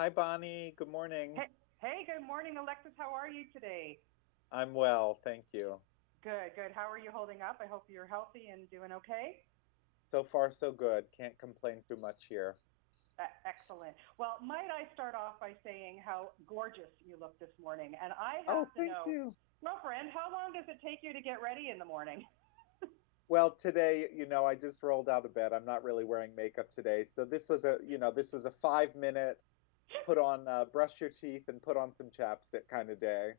Hi, Bonnie. Good morning. Hey, hey, good morning, Alexis. How are you today? I'm well, thank you. Good, good. How are you holding up? I hope you're healthy and doing okay. So far, so good. Can't complain too much here. Excellent. Well, might I start off by saying how gorgeous you look this morning? And I Oh, have to thank know, you. well, friend, how long does it take you to get ready in the morning? Well, today, I just rolled out of bed. I'm not really wearing makeup today. So this was a 5 minute put on, brush your teeth and put on some chapstick kind of day.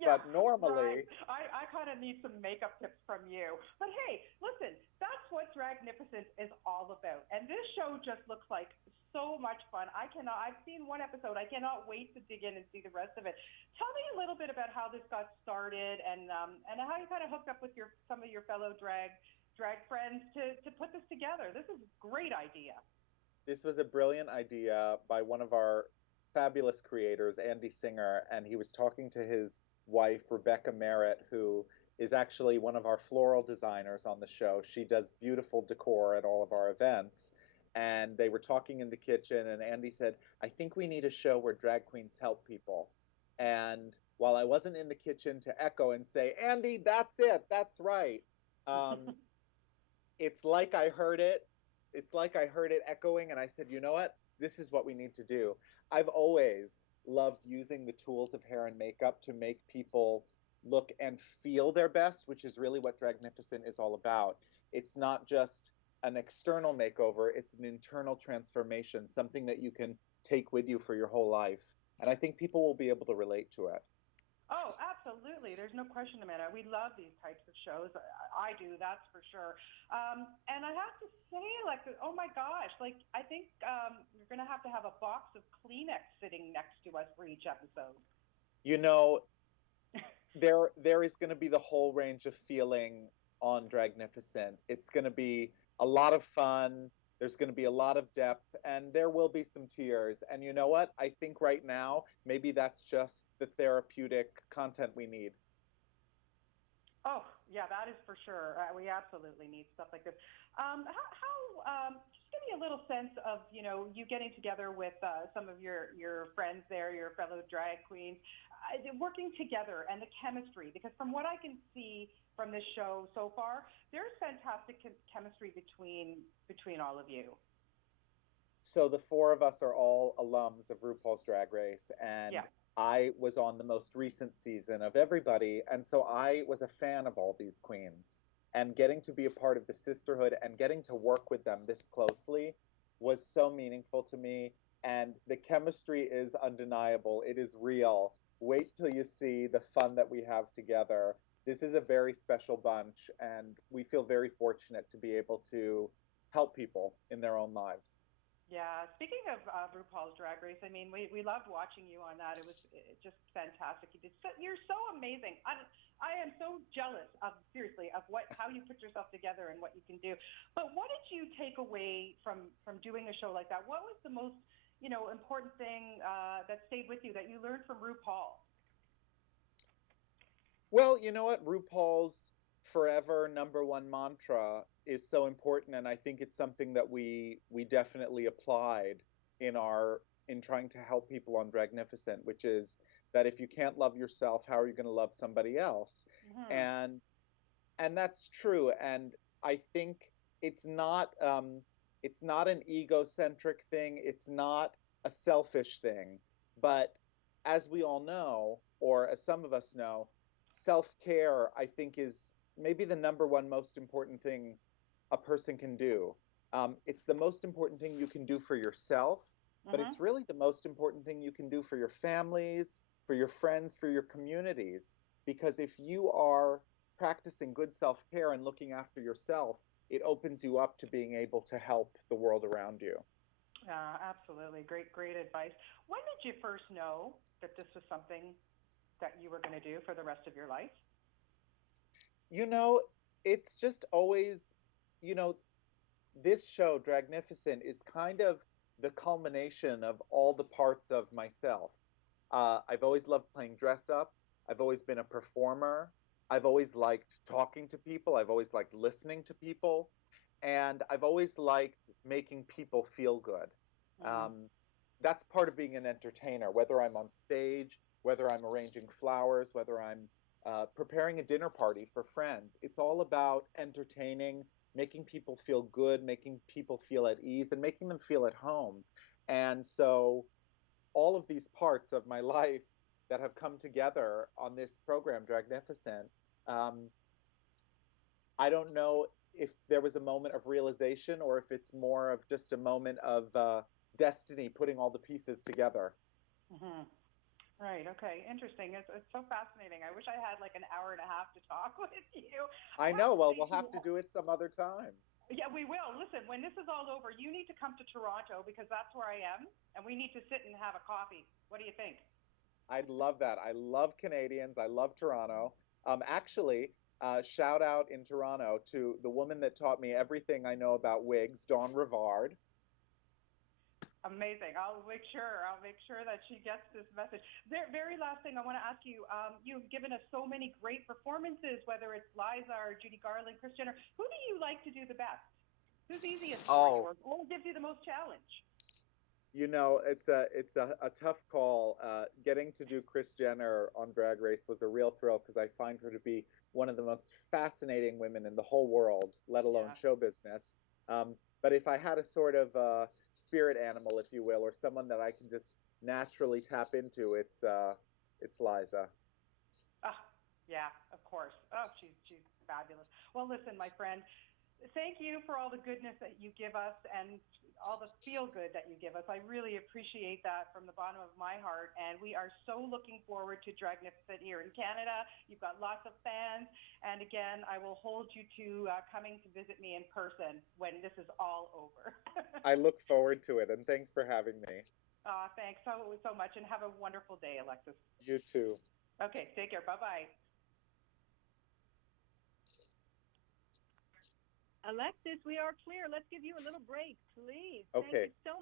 Yeah, But right. normally, I kind of need some makeup tips from you. But hey, listen, that's what Dragnificent is all about. And this show just looks like so much fun. I've seen one episode. I cannot wait to dig in and see the rest of it. Tell me a little bit about how this got started and how you kind of hooked up with some of your fellow drag friends to put this together. This is a great idea. this was a brilliant idea by one of our fabulous creators, Andy Singer, and he was talking to his wife, Rebecca Merritt, who is actually one of our floral designers on the show. She does beautiful decor at all of our events. And they were talking in the kitchen, and Andy said, I think we need a show where drag queens help people. And while I wasn't in the kitchen to echo and say, Andy, that's it, that's right, um, it's like I heard it. It's like I heard it echoing, and I said, you know what? This is what we need to do. I've always loved using the tools of hair and makeup to make people look and feel their best, which is really what Dragnificent is all about. It's not just an external makeover, it's an internal transformation, something that you can take with you for your whole life. And I think people will be able to relate to it. Oh, absolutely. There's no question about it. We love these types of shows. I do, that's for sure. And I have to say, like, oh my gosh, like, I think we're going to have a box of Kleenex sitting next to us for each episode. You know, there is going to be the whole range of feeling on Dragnificent. It's going to be a lot of fun. There's going to be a lot of depth, and there will be some tears. And you know what? I think right now, maybe that's just the therapeutic content we need. Oh, yeah, that is for sure. We absolutely need stuff like this. Just give me a little sense of, you getting together with some of your friends there, your fellow drag queens, working together and the chemistry. Because from what I can see from this show so far, there's fantastic chemistry between all of you. So the four of us are all alums of RuPaul's Drag Race, Yeah. and I was on the most recent season of everybody, and so I was a fan of all these queens. And getting to be a part of the sisterhood and getting to work with them this closely was so meaningful to me. And the chemistry is undeniable. It is real. Wait till you see the fun that we have together. This is a very special bunch, and we feel very fortunate to be able to help people in their own lives. Yeah. Speaking of RuPaul's Drag Race, I mean, we loved watching you on that. It was just fantastic. You're so amazing. I am so jealous of seriously of how you put yourself together and what you can do. But what did you take away from doing a show like that? What was the most important thing that stayed with you that you learned from RuPaul? Well, you know what? RuPaul's forever number one mantra is so important, and I think it's something that we definitely applied in trying to help people on Dragnificent, which is that if you can't love yourself, how are you going to love somebody else? Hmm. And and that's true. And I think it's not it's not an egocentric thing. It's not a selfish thing. But as we all know, or as some of us know, self-care, I think, is maybe the number one most important thing a person can do. It's the most important thing you can do for yourself, but it's Hmm. really the most important thing you can do for your families, for your friends, for your communities. Because if you are practicing good self care and looking after yourself, it opens you up to being able to help the world around you. Absolutely. Great advice. When did you first know that this was something that you were going to do for the rest of your life? You know, it's just always, you know, this show, Dragnificent, is kind of the culmination of all the parts of myself. I've always loved playing dress up. I've always been a performer. I've always liked talking to people. I've always liked listening to people. And I've always liked making people feel good. Mm. Um, that's part of being an entertainer, whether I'm on stage, whether I'm arranging flowers, whether I'm preparing a dinner party for friends. It's all about entertaining, making people feel good, making people feel at ease, and making them feel at home. And so all of these parts of my life that have come together on this program, Dragnificent, um, I don't know if there was a moment of realization or if it's more of just a moment of destiny putting all the pieces together. Hmm. Right. Okay. Interesting. It's so fascinating. I wish I had like an hour and a half to talk with you. I I have know. to Well, say we'll to you, have to do it some other time. yeah, we will. Listen, when this is all over, you need to come to Toronto because that's where I am, and we need to sit and have a coffee. What do you think? I'd love that. I love Canadians. I love Toronto. Actually, shout out in Toronto to the woman that taught me everything I know about wigs, Dawn Rivard. Amazing. I'll make sure. I'll make sure that she gets this message. Very last thing I want to ask you. You've given us so many great performances, whether it's Liza or Judy Garland, Kris Jenner. Who do you like to do the best? Who's easiest for you, Oh, or gives you the most challenge? it's a tough call. Getting to do Kris Jenner on Drag Race was a real thrill because I find her to be one of the most fascinating women in the whole world, let alone Yeah. show business. But if I had a sort of spirit animal, if you will, or someone that I can just naturally tap into, it's Liza. Ah, yeah, of course. Oh, she's fabulous. Well, listen, my friend, thank you for all the goodness that you give us and all the feel good that you give us. I really appreciate that from the bottom of my heart. And we are so looking forward to Dragnificent here in Canada. You've got lots of fans. And again, I will hold you to coming to visit me in person when this is all over. I look forward to it, and thanks for having me. Thanks so much and have a wonderful day, Alexis. You too. Okay, take care. Bye bye. Alexis, we are clear. Let's give you a little break, please. Thank you Okay. so